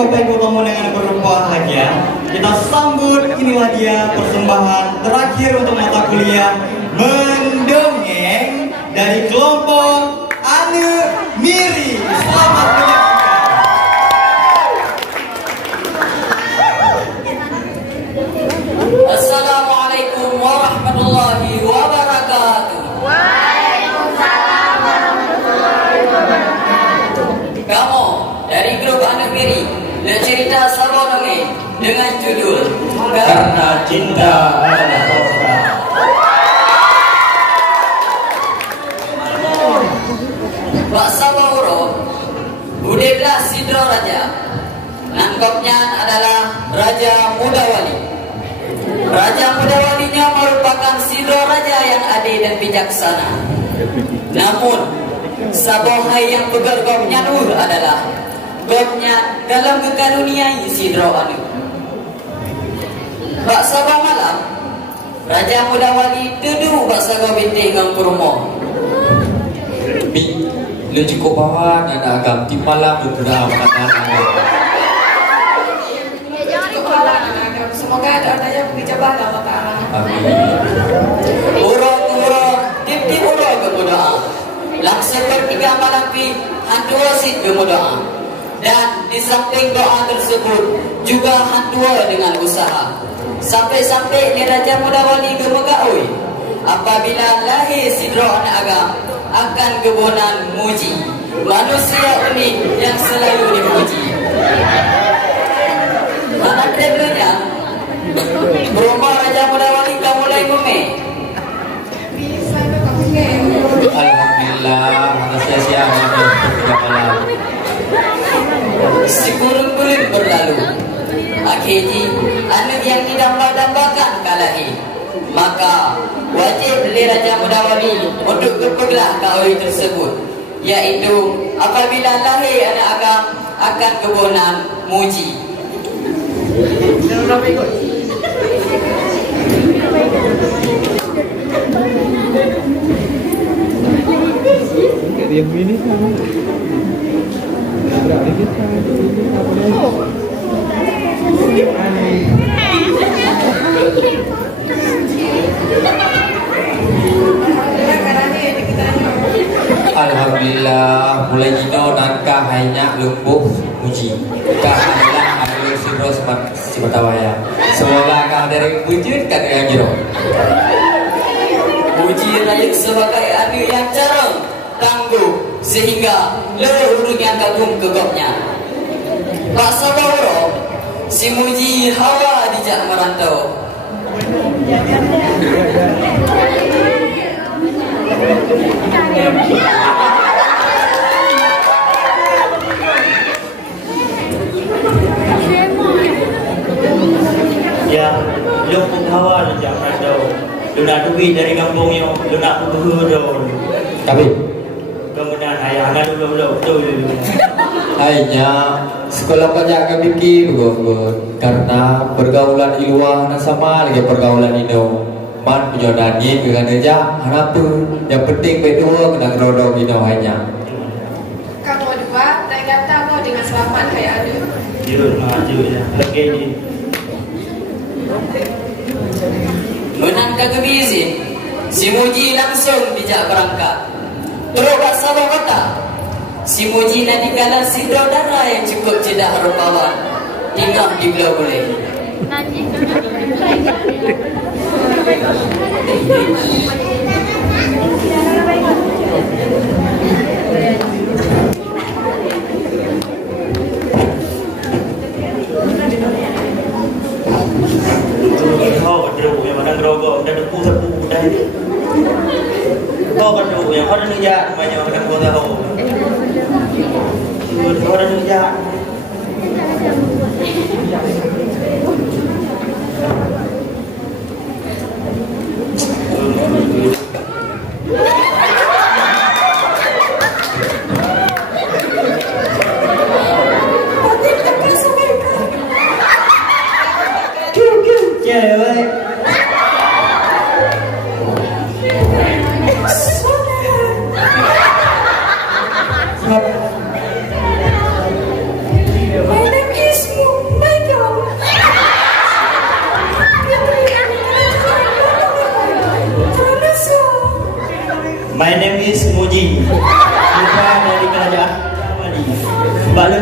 Bapak Ibu tamu dengan berbahagia, kita sambut inilah dia persembahan terakhir untuk mata kuliah mendongeng dari kelompok Anu Miri. Selamat menyaksikan. Assalamualaikum warahmatullahi wabarakatuh. Waalaikumsalam warahmatullahi wabarakatuh. Kamu dari grup Anu Miri bercerita sama dongeng dengan judul Karena Cinta Adalah Kota. Pak Sabawuro Budeblah Sidro Raja. Nangkopnya adalah Raja Mudawali. Raja Mudawalinya merupakan Sidro Raja yang adil dan bijaksana. Namun sabohai yang pegergomnya nur adalah gomnya dalam kekaruniai Sidro Anu. Pak Sabah malam Raja Mudawali duduk Pak Sabah binti Gang Purmo. Mi, lu cukup bawa anak agam di malam beberapa makanan. Semoga doanya dijabah Allah Ta'ala. Amin. Urang-urang dip urang kemudahan. Langsung bertiga malam pi hantu wasit kemudahan. Dan di samping doa tersebut juga hantu dengan usaha. Sampai-sampai ni Raja Mudawali gemegaui. Apabila lahir Sidro anak agam akan kebunan muji. Manusia unik yang selalu dipuji. Mana dulunya rumah Raja Mudawali dah mulai meme. Alhamdulillah, mana sia-sia anak bertiga malam. Si kurung-kurung berlalu. Akhirnya anak yang didamba-dambakan kalahi. Maka wajib beli Raja Mudawali untuk berpegelah kauli tersebut, yaitu apabila lahir anak agam akan kebunan muji. Yang ini sama. Alhamdulillah, mulai jino nangka hanya lumpuh muji. Kehadiran Anu Sidro Simatawaya. Semoga kau dari wujud kan yang jero. Muji rakyat sebagai anu yang jarang tangguh sehingga leluhurnya kagum kegopnya. Pak Sabawuro si muji hawa dijak merantau. Ya, lu pun hawa dijak merantau. Lu nak duit dari kampungnya, lu nak berhudung. Tapi Kemudian ayah anak dulu betul. hanya sekolah banyak kami pikir karena pergaulan iluah na sama lagi pergaulan ino. Man punya nani dengan aja apa yang penting berdua kena rodong ino hanya. Kamu dua, tak kata mau dengan selamat kayak ada. Jujur maju ya. Lagi ni. Menang kagak izin, si muji langsung dijak berangkat. Terus Pak Sabah kata, si muji nanti kalah Sidro darah yang cukup cedak rupawan. Tinggal di belah boleh. Kau berdua yang mana gerogok dan tepu dah ini. Kau berdua yang kau dah nujak banyak orang kau tahu. Kau dah nujak. Cewek.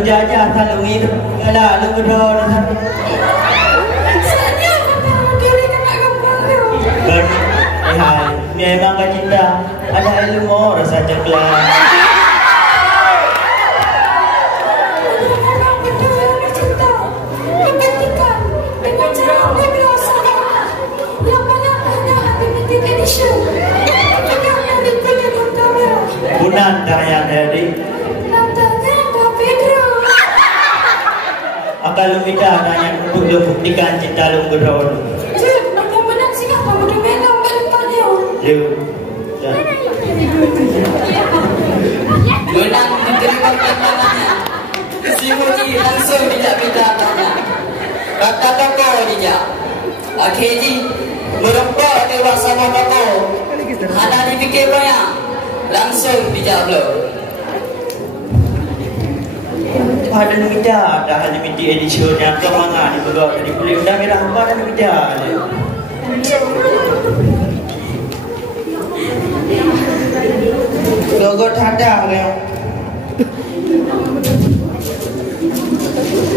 jajah kalau hidup ada lu gedor. Saya pertama kali kena gambar. Hai, memang kan cinta ada ilmu rasa ceklan. Bunan karya dari Akal lumita nanya untuk membuktikan cinta lu gedor. Menang diterima tantangannya. Si Muji langsung tidak minta tanya. Kata toko dia, Akheji merempat dewasa toko. Ada dipikir banyak, langsung dijawab. Ada lumita, ada hal lumita edisi yang kemana di bawah di kulit dah merah apa ada lumita. Logo ada yang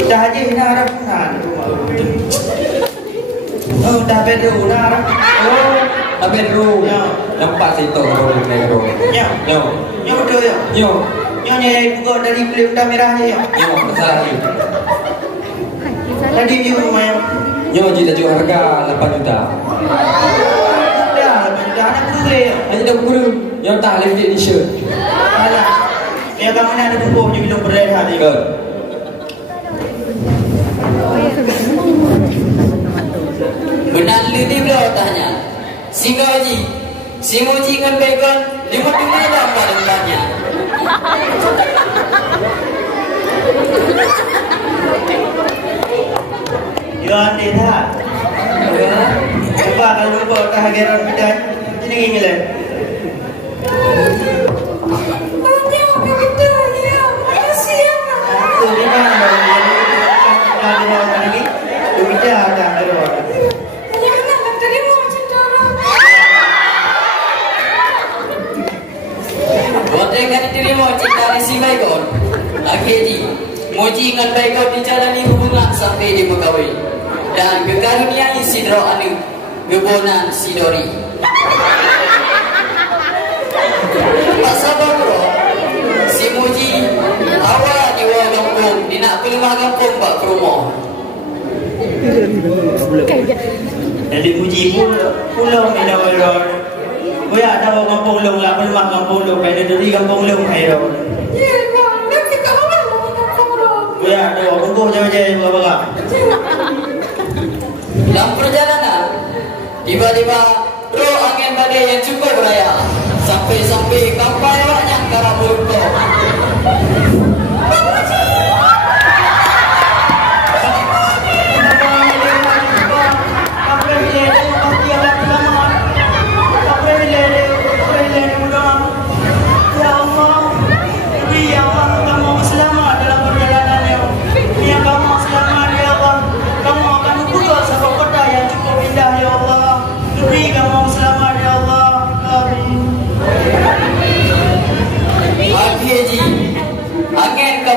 dah aja hina harap nan. Oh dah beru harap. Oh dah beru. Nampak situ orang negro. Ya. Yo. Yo betul ya. Yo. Yo ni buka dari kulit dah merahnya ya. Yo, masalah ni. Tadi dia main. Yo kita jual harga 8 juta. Dah 8 juta anak boleh. Aja dah guru. Yang tak limited edition. Alah. Dia kan mana ada buku je belum berat hari. Good. Benar lidi beliau tanya. Si Muji dengan Begon, lima dunia dah pada tanya. Yo ande dah. Apa kalau lupa tak hageran kita ini ngilen. Dengan diterima cinta si Begon, Akheji Muji dengan Begon dijalani hubungan sampai di Mekawai dan kekaruniai Sidro Anu Gebonan Sidori. Pak sabar bro, si Muji awal di wang kampung, di nak pelumah kampung Pak Promo. Jadi Muji pulau minawal. Buya ada orang kampung long lah, pelumah kampung long, ada dari kampung long ayo. Buya ada orang kampung jauh-jauh berapa? Dalam perjalanan, tiba-tiba roh angin badai yang cukup raya sampai kapal awaknya ke arah Bogor.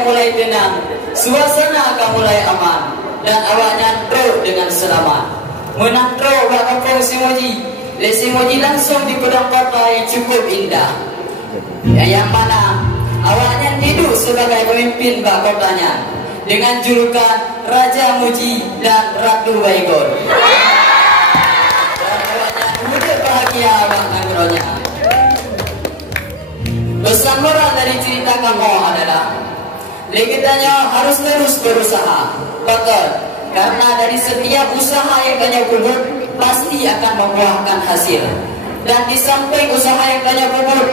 Mulai tenang, suasana akan mulai aman dan awaknya terus dengan selamat. Menang terus ke kampung si Muji. Si Muji langsung di pedang kota yang cukup indah. Yang mana awaknya hidup sebagai pemimpin bak kotanya dengan julukan Raja Muji dan Ratu Begon. Dan awaknya hidup bahagia bak nanggronya. Pesan moral dari cerita kamu adalah legendanya harus terus berusaha. Betul. Karena dari setiap usaha yang kalian buat pasti akan membuahkan hasil. Dan di samping usaha yang kalian buat,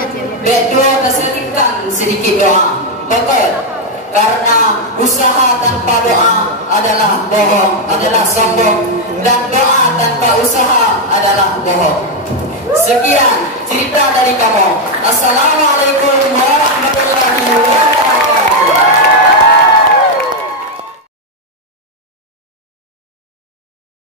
doa terselipkan sedikit doa. Betul. Karena usaha tanpa doa adalah bohong, adalah sombong. Dan doa tanpa usaha adalah bohong. Sekian cerita dari kamu. Assalamualaikum.